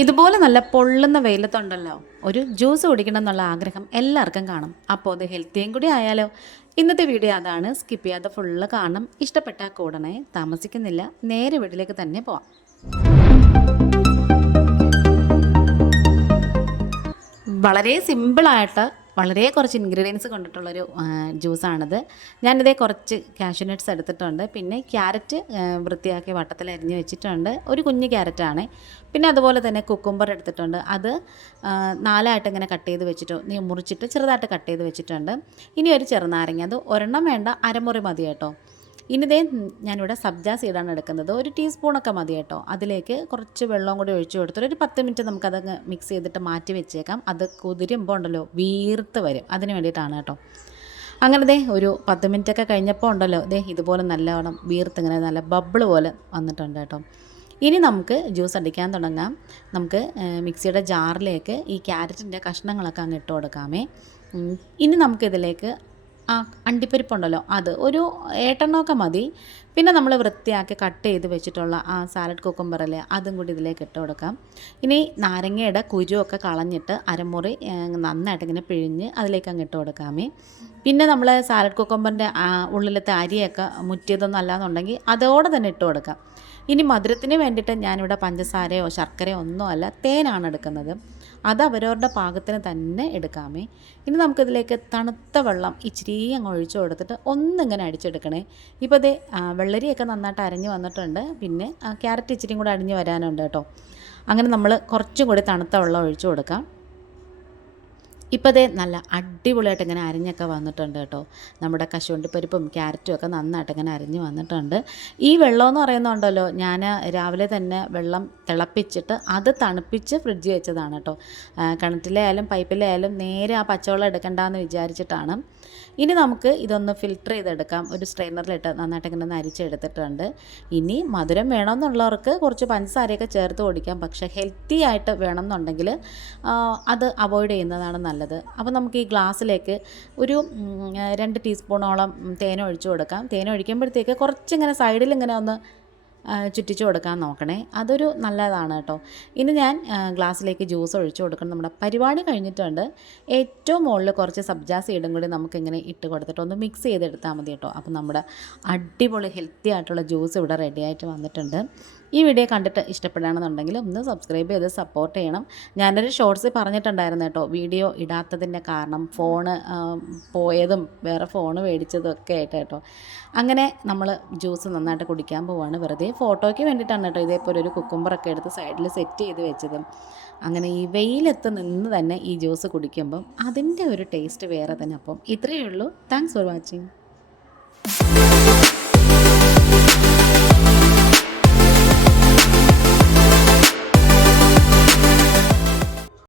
ഇതുപോലെ നല്ല പൊള്ളുന്ന വെയിലത്തുണ്ടല്ലോ ഒരു ജ്യൂസ് കുടിക്കണം എന്നുള്ള ആഗ്രഹം എല്ലാവർക്കും കാണും. അപ്പോൾ അത് ഹെൽത്തിയും കൂടി ആയാലോ. ഇന്നത്തെ വീഡിയോ അതാണ്. സ്കിപ്പ് ചെയ്യാതെ ഫുള്ള് കാണണം. ഇഷ്ടപ്പെട്ട കൂടണേ. താമസിക്കുന്നില്ല, നേരെ വീട്ടിലേക്ക് തന്നെ പോവാം. വളരെ സിമ്പിളായിട്ട് വളരെ കുറച്ച് ഇൻഗ്രീഡിയൻസ് കൊണ്ടിട്ടുള്ളൊരു ജ്യൂസാണിത്. ഞാനിതേ കുറച്ച് കാഷ്യൂ നട്ട്സ് എടുത്തിട്ടുണ്ട്. പിന്നെ ക്യാരറ്റ് വൃത്തിയാക്കി വട്ടത്തിൽ അരിഞ്ഞ് വെച്ചിട്ടുണ്ട്. ഒരു കുഞ്ഞ് ക്യാരറ്റാണ്. പിന്നെ അതുപോലെ തന്നെ കുക്കുംബർ എടുത്തിട്ടുണ്ട്. അത് നാലായിട്ട് ഇങ്ങനെ കട്ട് ചെയ്ത് വെച്ചിട്ട് മുറിച്ചിട്ട് ചെറുതായിട്ട് കട്ട് ചെയ്ത് വെച്ചിട്ടുണ്ട്. ഇനി ഒരു ചെറുനാരങ്ങ, അത് ഒരെണ്ണം വേണ്ട, അരമുറി മതി കേട്ടോ. ഇനിതേ ഞാനിവിടെ സബ്ജ സീഡാണ് എടുക്കുന്നത്. ഒരു ടീസ്പൂണൊക്കെ മതി കേട്ടോ. അതിലേക്ക് കുറച്ച് വെള്ളം കൂടി ഒഴിച്ച് കൊടുത്തിട്ട് ഒരു 10 മിനിറ്റ് നമുക്കതങ്ങ് മിക്സ് ചെയ്തിട്ട് മാറ്റി വെച്ചേക്കാം. അത് കുതിരുമ്പോൾ ഉണ്ടല്ലോ വീർത്ത് വരും, അതിന് വേണ്ടിയിട്ടാണ് കേട്ടോ. അങ്ങനെ ദേ ഒരു 10 മിനിറ്റൊക്കെ കഴിഞ്ഞപ്പോൾ ഉണ്ടല്ലോ ദേ ഇതുപോലെ നല്ലവണ്ണം വീർത്തിങ്ങനെ നല്ല ബബിള് പോലെ വന്നിട്ടുണ്ട് കേട്ടോ. ഇനി നമുക്ക് ജ്യൂസ് അടിക്കാൻ തുടങ്ങാം. നമുക്ക് മിക്സിയുടെ ജാറിലേക്ക് ഈ ക്യാരറ്റിൻ്റെ കഷ്ണങ്ങളൊക്കെ അങ്ങ് ഇട്ട് കൊടുക്കാമേ. ഇനി നമുക്കിതിലേക്ക് അണ്ടിപ്പരിപ്പുണ്ടല്ലോ, അത് ഒരു 8 മതി. പിന്നെ നമ്മൾ വൃത്തിയാക്കി കട്ട് ചെയ്ത് വെച്ചിട്ടുള്ള ആ സാലഡ് കുക്കുംബറല്ലേ, അതും കൂടി ഇതിലേക്ക് ഇട്ട് കൊടുക്കാം. ഇനി നാരങ്ങയുടെ കുരുവൊക്കെ കളഞ്ഞിട്ട് അരമുറി നന്നായിട്ട് ഇങ്ങനെ പിഴിഞ്ഞ് അതിലേക്ക് അങ്ങ് ഇട്ട് കൊടുക്കാമേ. പിന്നെ നമ്മൾ സാലഡ് കുക്കുംബറിൻ്റെ ഉള്ളിലത്തെ അരിയൊക്കെ മുറ്റിയതൊന്നും അല്ലാന്നുണ്ടെങ്കിൽ അതോടെ തന്നെ ഇട്ട് കൊടുക്കാം. ഇനി മധുരത്തിന് വേണ്ടിയിട്ട് ഞാനിവിടെ പഞ്ചസാരയോ ശർക്കരയോ ഒന്നും അല്ല, തേനാണ് എടുക്കുന്നത്. അത് അവരവരുടെ പാകത്തിന് തന്നെ എടുക്കാമേ. ഇനി നമുക്കിതിലേക്ക് തണുത്ത വെള്ളം ഇച്ചിരി അങ്ങ് ഒഴിച്ചു കൊടുത്തിട്ട് ഒന്നിങ്ങനെ അടിച്ചെടുക്കണേ. ഇപ്പോൾ ഇത് വെള്ളരിയൊക്കെ നന്നായിട്ട് അരഞ്ഞ് വന്നിട്ടുണ്ട്. പിന്നെ ക്യാരറ്റ് ഇച്ചിരിയും കൂടെ അരിഞ്ഞ് വരാനുണ്ട് കേട്ടോ. അങ്ങനെ നമ്മൾ കുറച്ചും കൂടി തണുത്ത വെള്ളം ഒഴിച്ചു കൊടുക്കാം. ഇപ്പോൾ ദേ നല്ല അടിപൊളിയായിട്ട് ഇങ്ങനെ അരിഞ്ഞൊക്കെ വന്നിട്ടുണ്ട് കേട്ടോ. നമ്മുടെ കശുവണ്ടിപ്പരിപ്പും ക്യാരറ്റും ഒക്കെ നന്നായിട്ട് ഇങ്ങനെ അരിഞ്ഞ് വന്നിട്ടുണ്ട്. ഈ വെള്ളമെന്ന് പറയുന്നുണ്ടല്ലോ, ഞാൻ രാവിലെ തന്നെ വെള്ളം തിളപ്പിച്ചിട്ട് അത് തണുപ്പിച്ച് ഫ്രിഡ്ജിൽ വെച്ചതാണ് കേട്ടോ. കിണറ്റിലെ ആയാലും പൈപ്പിലെ ആയാലും നേരെ ആ പച്ചവെള്ളം എടുക്കണ്ടെന്ന് വിചാരിച്ചിട്ടാണ്. ഇനി നമുക്ക് ഇതൊന്ന് ഫിൽറ്റർ ചെയ്തെടുക്കാം. ഒരു സ്ട്രെയിനറിലിട്ട് നന്നായിട്ട് ഇങ്ങനെ ഒന്ന് അരിച്ചെടുത്തിട്ടുണ്ട്. ഇനി മധുരം വേണമെന്നുള്ളവർക്ക് കുറച്ച് പഞ്ചസാരയൊക്കെ ചേർത്ത് കുടിക്കാം. പക്ഷേ ഹെൽത്തി ആയിട്ട് വേണമെന്നുണ്ടെങ്കിൽ അത് അവോയ്ഡ് ചെയ്യുന്നതാണ് നല്ലത്. അപ്പോൾ നമുക്ക് ഈ ഗ്ലാസ്സിലേക്ക് ഒരു 2 ടീസ്പൂണോളം തേൻ ഒഴിച്ചു കൊടുക്കാം. തേൻ ഒഴിക്കുമ്പോഴത്തേക്ക് കുറച്ചിങ്ങനെ സൈഡിൽ ഇങ്ങനെ ഒന്ന് ചുറ്റിച്ച് കൊടുക്കാൻ നോക്കണേ, അതൊരു നല്ലതാണ് കേട്ടോ. ഇനി ഞാൻ ഗ്ലാസ്സിലേക്ക് ജ്യൂസ് ഒഴിച്ചു കൊടുക്കണം. നമ്മുടെ പരിപാടി കഴിഞ്ഞിട്ടുണ്ട്. ഏറ്റവും മുകളിൽ കുറച്ച് സബ്ജാ സീഡും കൂടി നമുക്കിങ്ങനെ ഇട്ട് കൊടുത്തിട്ട് ഒന്ന് മിക്സ് ചെയ്തെടുത്താൽ മതി കേട്ടോ. അപ്പോൾ നമ്മുടെ അടിപൊളി ഹെൽത്തി ആയിട്ടുള്ള ജ്യൂസ് ഇവിടെ റെഡി ആയിട്ട് വന്നിട്ടുണ്ട്. ഈ വീഡിയോ കണ്ടിട്ട് ഇഷ്ടപ്പെടുകയാണെന്നുണ്ടെങ്കിൽ ഒന്ന് സബ്സ്ക്രൈബ് ചെയ്ത് സപ്പോർട്ട് ചെയ്യണം. ഞാനൊരു ഷോർട്സിൽ പറഞ്ഞിട്ടുണ്ടായിരുന്നു കേട്ടോ, വീഡിയോ ഇടാത്തതിൻ്റെ കാരണം ഫോണ് പോയതും വേറെ ഫോണ് മേടിച്ചതും ഒക്കെ ആയിട്ട് കേട്ടോ. അങ്ങനെ നമ്മൾ ജ്യൂസ് നന്നായിട്ട് കുടിക്കാൻ പോവാണ്. വെറുതെ ഫോട്ടോയ്ക്ക് വേണ്ടിയിട്ടാണ് കേട്ടോ ഇതേപോലെ ഒരു കുക്കുംബറൊക്കെ എടുത്ത് സൈഡിൽ സെറ്റ് ചെയ്ത് വെച്ചതും. അങ്ങനെ ഈ വെയിലത്ത് നിന്ന് തന്നെ ഈ ജ്യൂസ് കുടിക്കുമ്പം അതിൻ്റെ ഒരു ടേസ്റ്റ് വേറെ തന്നെ. അപ്പം ഇത്രയേ ഉള്ളൂ. Thanks for watching.